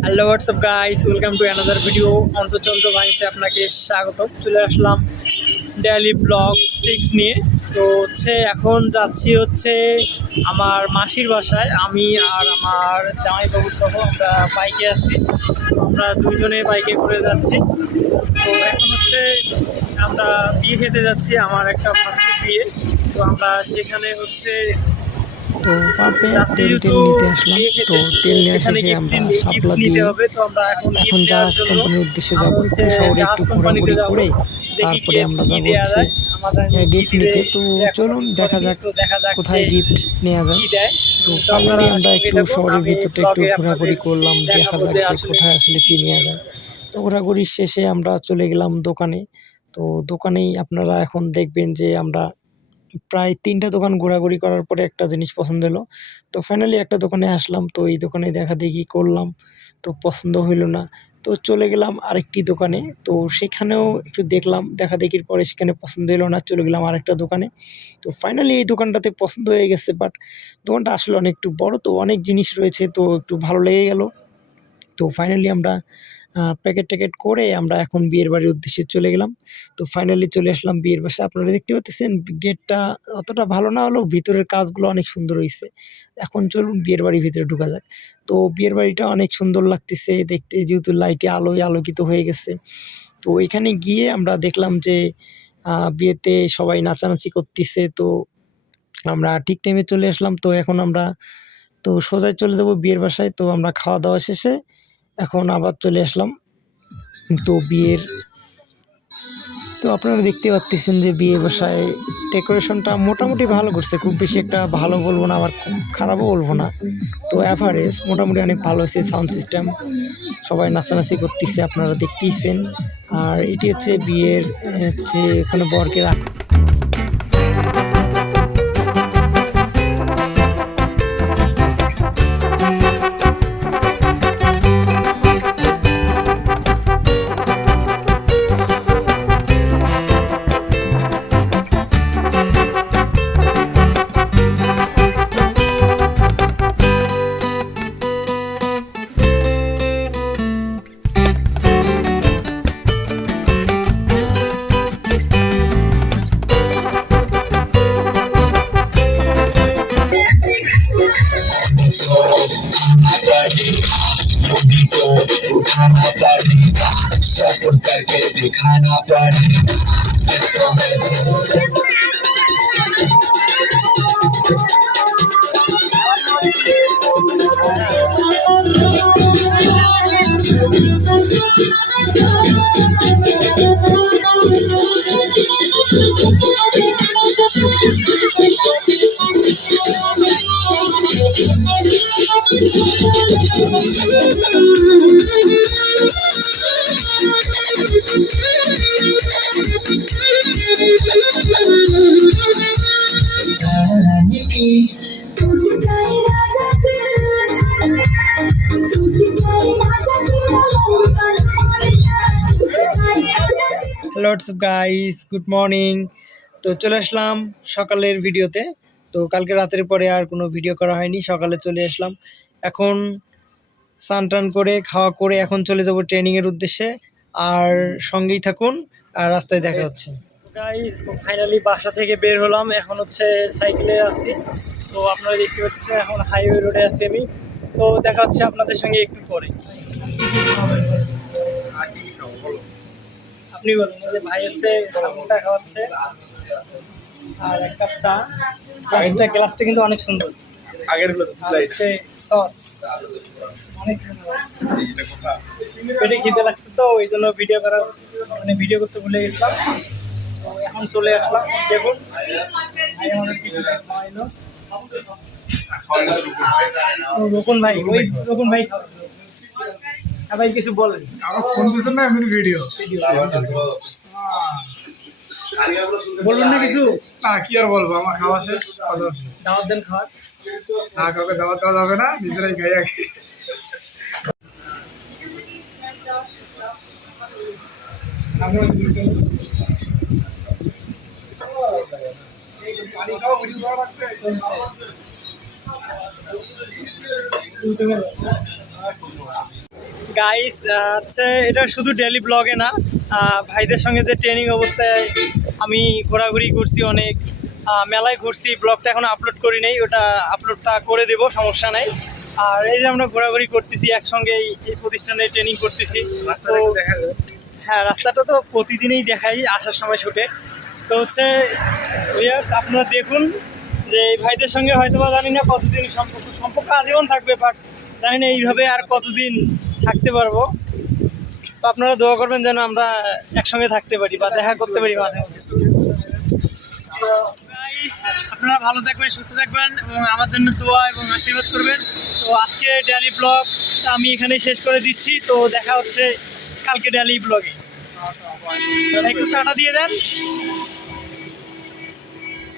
hello WhatsApp guys welcome to another video অন্তচন্দ্র ভাইসে আপনাকে স্বাগতম চলে আসলাম ডেয়ালি ব্লগ সিক্স নিয়ে তো হচ্ছে এখন যাচ্ছি হচ্ছে আমার মাসির বাসায়। আমি আর আমার জামাইবাবু সহ আমরা বাইকে আছি। আমরা দুজনে বাইকে করে যাচ্ছি। তো এখন হচ্ছে আমরা বিয়ে খেতে যাচ্ছি আমার একটা ফার্স্ট বিয়ে। তো আমরা সেখানে হচ্ছে তো তেল তো টেল নিতে আসলাম। তো তেল নিয়ে সেখানে শেষে আমরা সাপলা দিয়ে এখন জাহাজ কোম্পানির উদ্দেশ্যে যাব। শহরে একটু ঘোরাঘুরি। করে তারপরে আমরা কি যাব হচ্ছে যায়, আমাদের হ্যাঁ, নিতে। তো চলুন দেখা যাক কোথায় গিফট নেওয়া যায়। তো ফাইনালি আমরা একটু শহরের ভিতরটা একটু ঘোরাঘুরি করলাম দেখা যাক কোথায় আসলে কি নেওয়া যায়। তো ঘোরাঘুরির শেষে আমরা চলে গেলাম দোকানে। তো দোকানেই আপনারা এখন দেখবেন যে আমরা প্রায় তিনটা দোকান ঘোরাঘুরি করার পরে একটা জিনিস পছন্দ হলো। তো ফাইনালি একটা দোকানে আসলাম, তো এই দোকানে দেখা দেখি করলাম, তো পছন্দ হইল না। তো চলে গেলাম আরেকটি দোকানে, তো সেখানেও একটু দেখলাম, দেখা দেখির পরে সেখানে পছন্দ হলো না, চলে গেলাম আরেকটা দোকানে। তো ফাইনালি এই দোকানটাতে পছন্দ হয়ে গেছে বাট দোকানটা আসলে অনেক একটু বড়, তো অনেক জিনিস রয়েছে, তো একটু ভালো লেগে গেল। তো ফাইনালি আমরা প্যাকেট ট্যাকেট করে আমরা এখন বিয়ের বাড়ির উদ্দেশ্যে চলে গেলাম। তো ফাইনালি চলে আসলাম বিয়ের বাসায় আপনারা দেখতে পাচ্ছেন গেটটা অতটা ভালো না হলেও ভিতরের কাজগুলো অনেক সুন্দর হয়েছে এখন চলুন বিয়ের বাড়ির ভিতরে ঢুকা যাক। তো বিয়ের বাড়িটা অনেক সুন্দর লাগতেছে, দেখতে যেহেতু লাইটে আলোয় আলোকিত হয়ে গেছে। তো এখানে গিয়ে আমরা দেখলাম যে বিয়েতে সবাই নাচানাচি করতেছে। তো আমরা ঠিক টাইমে চলে আসলাম। তো এখন আমরা, তো সোজাই চলে যাব বিয়ের বাসায়। তো আমরা খাওয়া দাওয়া শেষে এখন আবার চলে আসলাম। তো বিয়ের তো আপনারা দেখতে পাচ্ছেন যে বিয়ে বাসায় ডেকোরেশনটা মোটামুটি ভালো করছে। খুব বেশি একটা ভালো বলব না, আবার খারাপও বলব না। তো অ্যাভারেজ মোটামুটি অনেক ভালো হয়েছে সাউন্ড সিস্টেম সবাই নাচানাচি করতেছে, আপনারা দেখতেইছেন। আর এটি হচ্ছে বিয়ের, হচ্ছে এখানে বরকে রাখ। उठाना पड़ेगा सपोर्ट करके दिखाना पड़ेगा मैं जाने হ্যালো গাইস গুড মর্নিং তো চলে আসলাম সকালের ভিডিওতে। তো কালকে রাতের পরে আর কোনো ভিডিও করা হয়নি সকালে চলে আসলাম। এখন স্নান টান করে খাওয়া করে এখন চলে যাব ট্রেনিংয়ের উদ্দেশ্যে। আর সঙ্গেই থাকুন আর রাস্তায় দেখা হচ্ছে। গাইস ফাইনালি বাসা থেকে বের হলাম। এখন হচ্ছে সাইকেলে আছি। তো আপনারা দেখতে পাচ্ছেন এখন হাইওয়ে রোডে আছি আমি। তো দেখা হচ্ছে আপনাদের সঙ্গে একটু পরে। আপনি বলুন যে ভাই হচ্ছে সামোসা খাওয়াচ্ছে আর এক কাপ চা। গ্লাসটা গ্লাসটা কিন্তু অনেক সুন্দর। আগের হচ্ছে সস। অনেক সুন্দর। পেটে খিদে লাগছে তো ওই জন্য ভিডিও করা মানে ভিডিও করতে ভুলে গেছিলাম। এখন চলে আসলাম দেখুন। রোকন ভাই ওই রোকন ভাই ভাই কিছু বলেন। ফোন দিছেন না এমনি ভিডিও বলবেন না কিছু। না কি আর বলব আমার খাওয়া শেষ দাওয়াত দেন খাওয়ার। না কাউকে দাওয়াত দেওয়া যাবে না নিজেরাই খাই আগে। আমরা গাইস হচ্ছে এটা শুধু ডেলি ব্লগে না ভাইদের সঙ্গে যে ট্রেনিং অবস্থায় আমি ঘোরাঘুরি করছি অনেক মেলায় ঘুরছি ব্লগটা এখন আপলোড করি নাই ওটা আপলোডটা করে দেব সমস্যা নাই। আর এই যে আমরা ঘোরাঘুরি করতেছি একসঙ্গে এই- প্রতিষ্ঠানে ট্রেনিং করতেছি তো হ্যাঁ রাস্তাটা তো প্রতিদিনই দেখাই আসার সময় শুটে। তো হচ্ছে ভিউয়ার্স আপনারা দেখুন যে এই ভাইদের সঙ্গে হয়তো বা জানি না কতদিন সম্পর্ক সম্পর্ক আজীবন থাকবে বাট জানি না এইভাবে আর কতদিন থাকতে পারব। তো আপনারা দোয়া করবেন যেন আমরা একসঙ্গে থাকতে পারি বা দেখা করতে পারি মাঝে আপনারা ভালো থাকবেন, সুস্থ থাকবেন এবং আমার জন্য দোয়া এবং আশীর্বাদ করবেন। তো আজকে ডেলি ব্লগ আমি এখানেই শেষ করে দিচ্ছি। তো দেখা হচ্ছে কালকে ডেলি ব্লগে। একটু টাটা দিয়ে দেন।